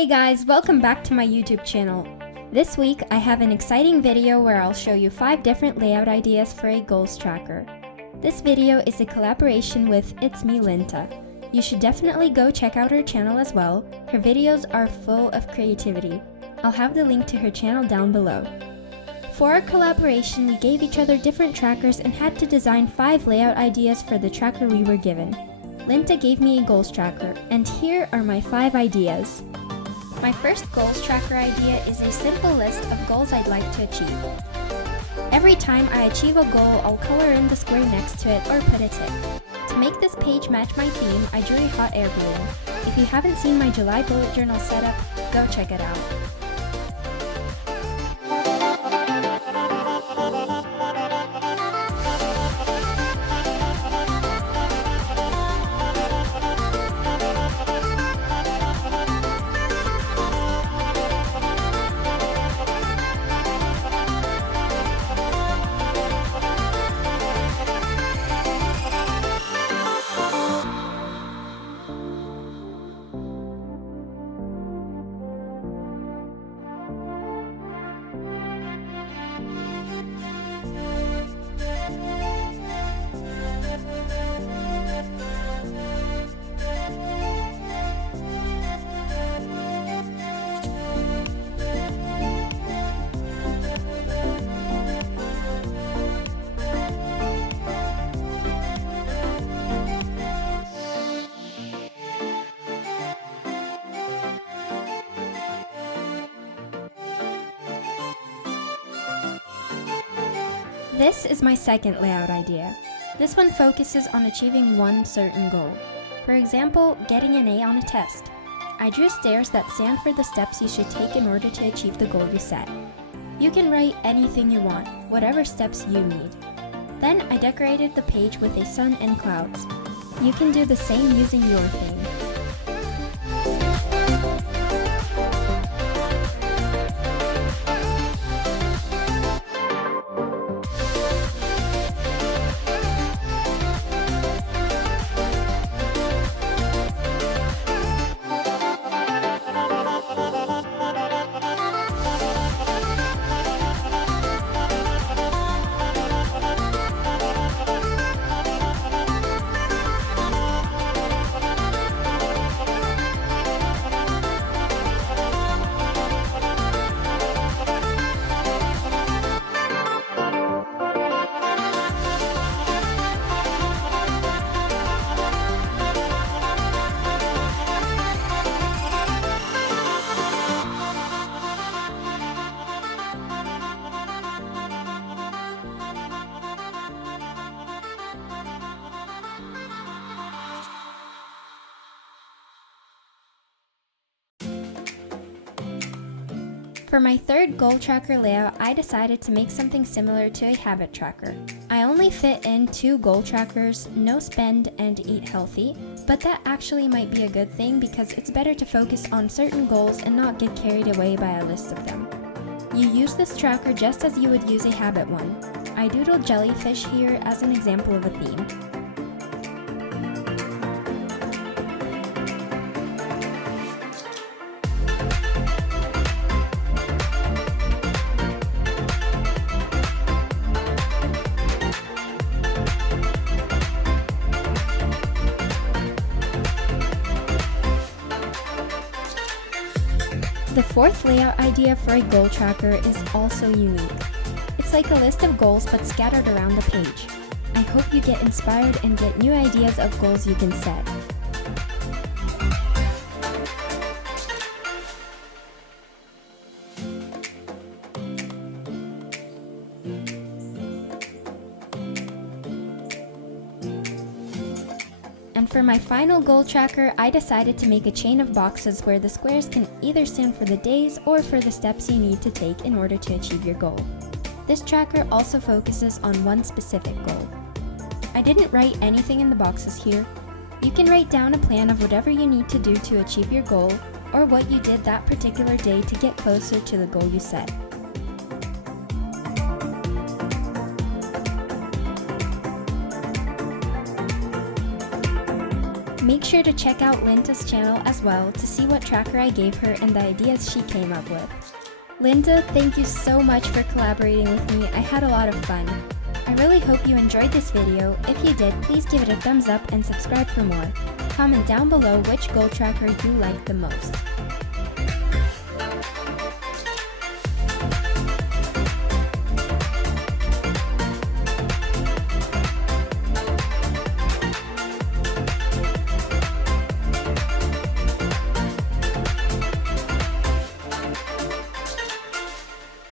Hey guys, welcome back to my YouTube channel. This week I have an exciting video where I'll show you 5 different layout ideas for a goals tracker. This video is a collaboration with It's Me Lyntta. You should definitely go check out her channel as well. Her videos are full of creativity. I'll have the link to her channel down below. For our collaboration, we gave each other different trackers and had to design 5 layout ideas for the tracker we were given. Lyntta gave me a goals tracker, and here are my 5 ideas. My first goals tracker idea is a simple list of goals I'd like to achieve. Every time I achieve a goal, I'll color in the square next to it or put a tick. To make this page match my theme, I drew a hot air balloon. If you haven't seen my July bullet journal setup, go check it out. This is my second layout idea. This one focuses on achieving one certain goal. For example, getting an A on a test. I drew stairs that stand for the steps you should take in order to achieve the goal you set. You can write anything you want, whatever steps you need. Then I decorated the page with a sun and clouds. You can do the same using your theme. For my third goal tracker layout, I decided to make something similar to a habit tracker. I only fit in 2 goal trackers, no spend and eat healthy, but that actually might be a good thing because it's better to focus on certain goals and not get carried away by a list of them. You use this tracker just as you would use a habit one. I doodled jellyfish here as an example of a theme. The fourth layout idea for a goal tracker is also unique. It's like a list of goals but scattered around the page. I hope you get inspired and get new ideas of goals you can set. And for my final goal tracker, I decided to make a chain of boxes where the squares can either stand for the days or for the steps you need to take in order to achieve your goal. This tracker also focuses on one specific goal. I didn't write anything in the boxes here. You can write down a plan of whatever you need to do to achieve your goal or what you did that particular day to get closer to the goal you set. Make sure to check out Lyntta's channel as well to see what tracker I gave her and the ideas she came up with. Lyntta, thank you so much for collaborating with me. I had a lot of fun. I really hope you enjoyed this video. If you did, please give it a thumbs up and subscribe for more. Comment down below which goal tracker you liked the most.